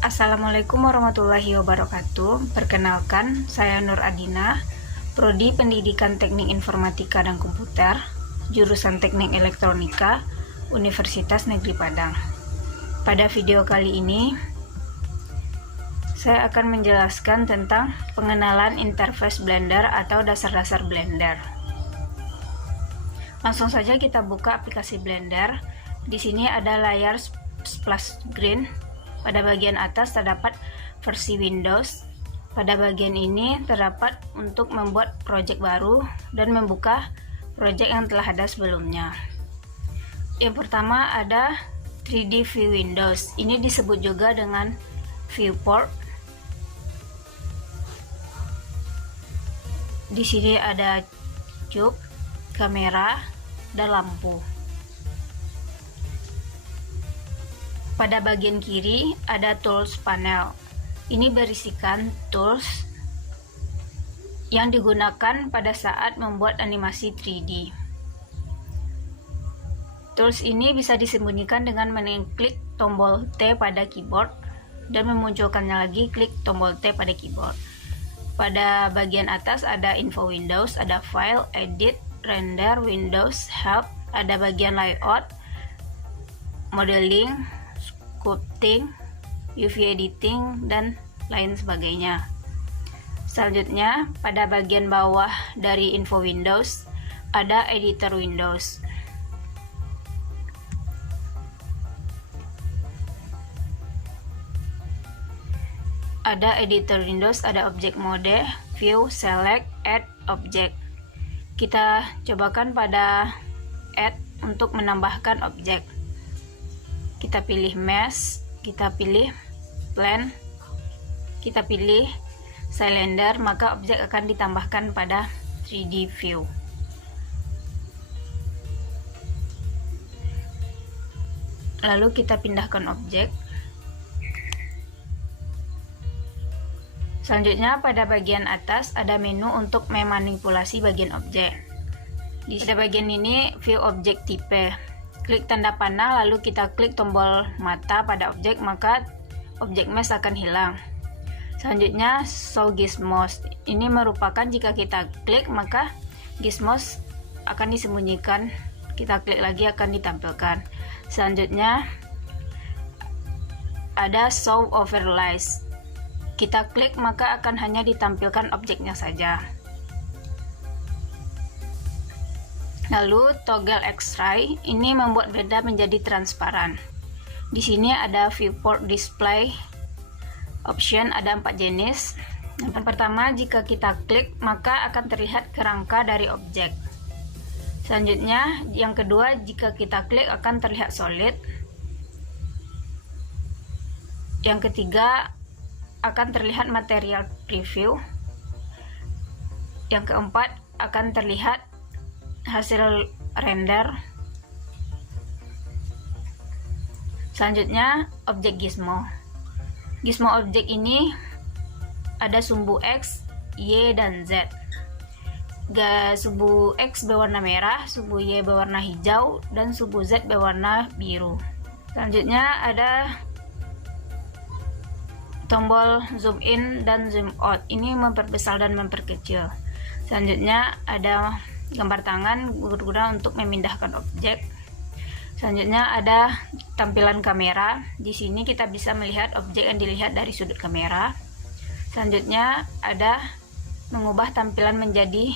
Assalamualaikum warahmatullahi wabarakatuh. Perkenalkan, saya Nur Adina, Prodi Pendidikan Teknik Informatika dan Komputer, jurusan Teknik Elektronika, Universitas Negeri Padang. Pada video kali ini, saya akan menjelaskan tentang pengenalan interface Blender atau dasar-dasar Blender. Langsung saja kita buka aplikasi Blender. Di sini ada layar splash screen. Pada bagian atas terdapat versi Windows. Pada bagian ini terdapat untuk membuat project baru dan membuka project yang telah ada sebelumnya. Yang pertama ada 3D View Windows. Ini disebut juga dengan viewport. Di sini ada cube, kamera, dan lampu. Pada bagian kiri ada Tools panel. Ini berisikan tools yang digunakan pada saat membuat animasi 3D. Tools ini bisa disembunyikan dengan mengklik tombol T pada keyboard dan memunculkannya lagi klik tombol T pada keyboard. Pada bagian atas ada Info Windows, ada File, Edit, Render, Windows, Help, ada bagian Layout, Modeling, Sculpting, UV Editing, dan lain sebagainya. Selanjutnya, pada bagian bawah dari Info Windows ada Editor Windows. Ada Editor Windows, ada Object Mode, View, Select, Add, Object. Kita cobakan pada Add untuk menambahkan objek. Kita pilih Mesh, kita pilih Plane, kita pilih Cylinder, maka objek akan ditambahkan pada 3D View. Lalu kita pindahkan objek. Selanjutnya pada bagian atas ada menu untuk memanipulasi bagian objek. Pada bagian ini View Object Type. Klik tanda panah lalu kita klik tombol mata pada objek, maka objek mesh akan hilang. Selanjutnya Show Gizmos. Ini merupakan jika kita klik maka gizmos akan disembunyikan. Kita klik lagi akan ditampilkan. Selanjutnya ada Show Overlays. Kita klik maka akan hanya ditampilkan objeknya saja. Lalu Toggle X-Ray ini membuat benda menjadi transparan. Di sini ada Viewport Display Option, ada 4 jenis. Yang pertama, jika kita klik maka akan terlihat kerangka dari objek. Selanjutnya, yang kedua, jika kita klik akan terlihat solid. Yang ketiga, akan terlihat material preview. Yang keempat, akan terlihat hasil render. Selanjutnya objek gizmo. Gizmo objek ini ada sumbu X, Y, dan Z. Sumbu X berwarna merah, sumbu Y berwarna hijau, dan sumbu Z berwarna biru. Selanjutnya ada tombol zoom in dan zoom out. Ini memperbesar dan memperkecil. Selanjutnya ada gambar tangan berguna untuk memindahkan objek. Selanjutnya ada tampilan kamera. Di sini kita bisa melihat objek yang dilihat dari sudut kamera. Selanjutnya ada mengubah tampilan menjadi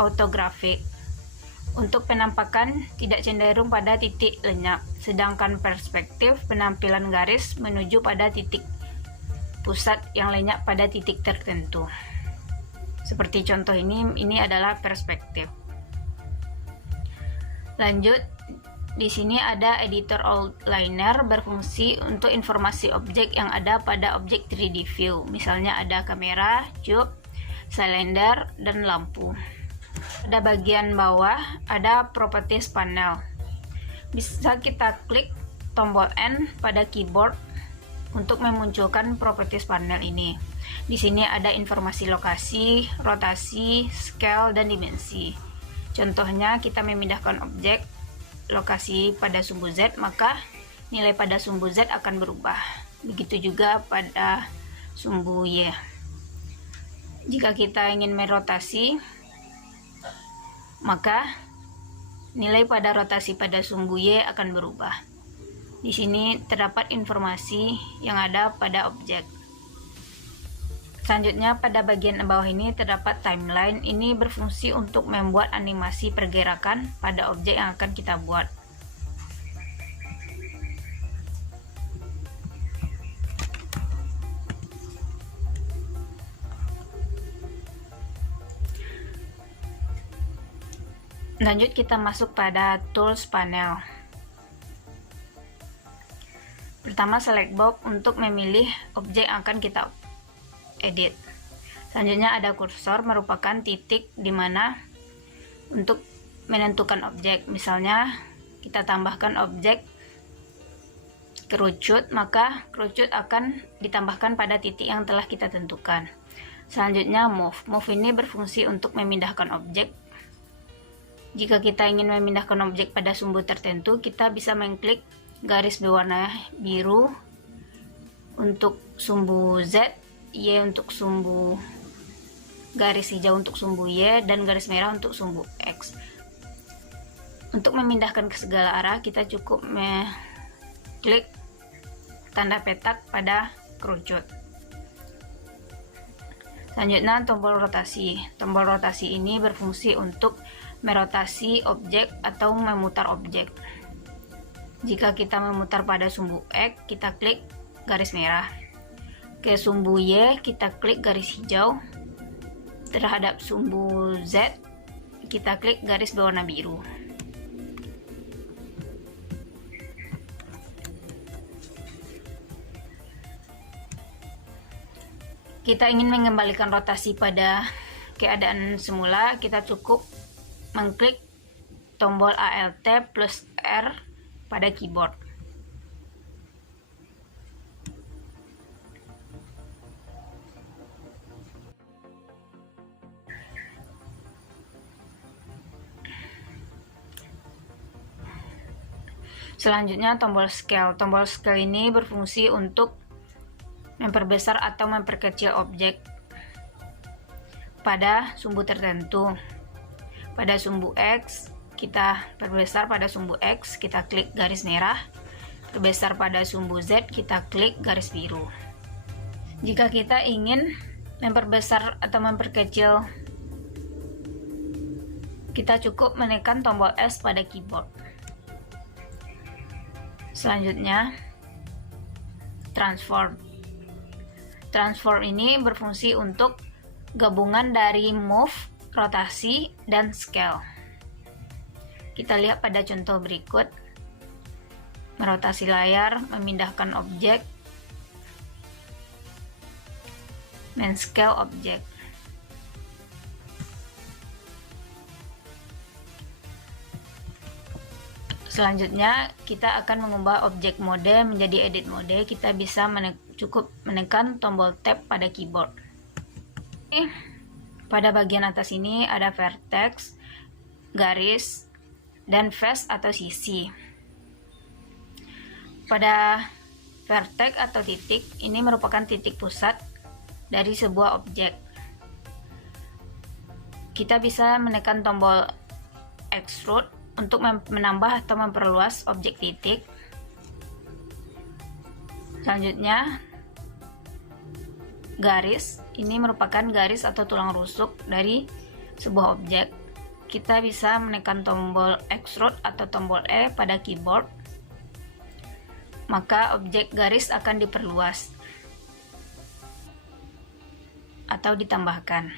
autografik. Untuk penampakan tidak cenderung pada titik lenyap, sedangkan perspektif penampilan garis menuju pada titik pusat yang lenyap pada titik tertentu. Seperti contoh ini adalah perspektif. Lanjut, di sini ada editor outliner berfungsi untuk informasi objek yang ada pada objek 3D view. Misalnya ada kamera, cube, cylinder, dan lampu. Pada bagian bawah ada properties panel. Bisa kita klik tombol N pada keyboard untuk memunculkan properties panel ini. Di sini ada informasi lokasi, rotasi, scale, dan dimensi. Contohnya kita memindahkan objek lokasi pada sumbu Z, maka nilai pada sumbu Z akan berubah. Begitu juga pada sumbu Y. Jika kita ingin merotasi, maka nilai pada rotasi pada sumbu Y akan berubah. Di sini terdapat informasi yang ada pada objek. Selanjutnya pada bagian bawah ini terdapat timeline. Ini berfungsi untuk membuat animasi pergerakan pada objek yang akan kita buat. Lanjut kita masuk pada tools panel. Pertama select box untuk memilih objek yang akan kita edit. Selanjutnya ada kursor, merupakan titik di mana untuk menentukan objek. Misalnya kita tambahkan objek kerucut, maka kerucut akan ditambahkan pada titik yang telah kita tentukan. Selanjutnya move. Move ini berfungsi untuk memindahkan objek. Jika kita ingin memindahkan objek pada sumbu tertentu, kita bisa mengklik garis berwarna biru untuk sumbu Z, Y untuk sumbu, garis hijau untuk sumbu Y, dan garis merah untuk sumbu X. Untuk memindahkan ke segala arah, kita cukup mengklik tanda petak pada kerucut. Selanjutnya tombol rotasi. Tombol rotasi ini berfungsi untuk merotasi objek atau memutar objek. Jika kita memutar pada sumbu X, kita klik garis merah. Ke sumbu Y, kita klik garis hijau. Terhadap sumbu Z, kita klik garis berwarna biru. Kita ingin mengembalikan rotasi pada keadaan semula, kita cukup mengklik tombol Alt plus R pada keyboard. Selanjutnya tombol scale. Tombol scale ini berfungsi untuk memperbesar atau memperkecil objek pada sumbu tertentu. Pada sumbu X, kita perbesar pada sumbu X, kita klik garis merah. Perbesar pada sumbu Z, kita klik garis biru. Jika kita ingin memperbesar atau memperkecil, kita cukup menekan tombol S pada keyboard. Selanjutnya, transform. Transform ini berfungsi untuk gabungan dari move, rotasi, dan scale. Kita lihat pada contoh berikut. Merotasi layar, memindahkan objek, men-scale objek. Selanjutnya, kita akan mengubah objek mode menjadi edit mode. Kita bisa cukup menekan tombol tab pada keyboard. Pada bagian atas ini ada vertex, garis, dan face atau sisi. Pada vertex atau titik, ini merupakan titik pusat dari sebuah objek. Kita bisa menekan tombol extrude untuk menambah atau memperluas objek titik. Selanjutnya, garis. Ini merupakan garis atau tulang rusuk dari sebuah objek. Kita bisa menekan tombol extrude atau tombol E pada keyboard. Maka objek garis akan diperluas atau ditambahkan.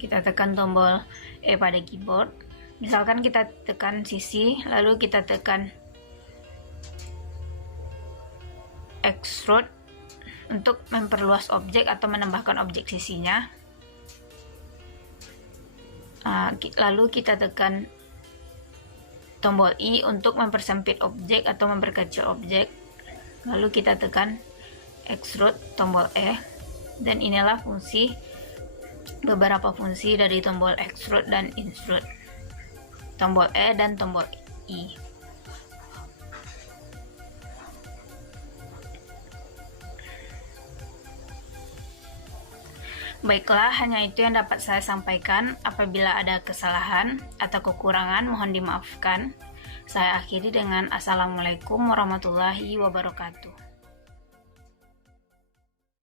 Kita tekan tombol E pada keyboard. Misalkan kita tekan sisi, lalu kita tekan extrude untuk memperluas objek atau menambahkan objek sisinya. Lalu kita tekan tombol I untuk mempersempit objek atau memperkecil objek. Lalu kita tekan extrude tombol E, dan inilah beberapa fungsi dari tombol extrude dan intrude, tombol E dan tombol I. Baiklah, hanya itu yang dapat saya sampaikan. Apabila ada kesalahan atau kekurangan, mohon dimaafkan. Saya akhiri dengan Assalamualaikum warahmatullahi wabarakatuh.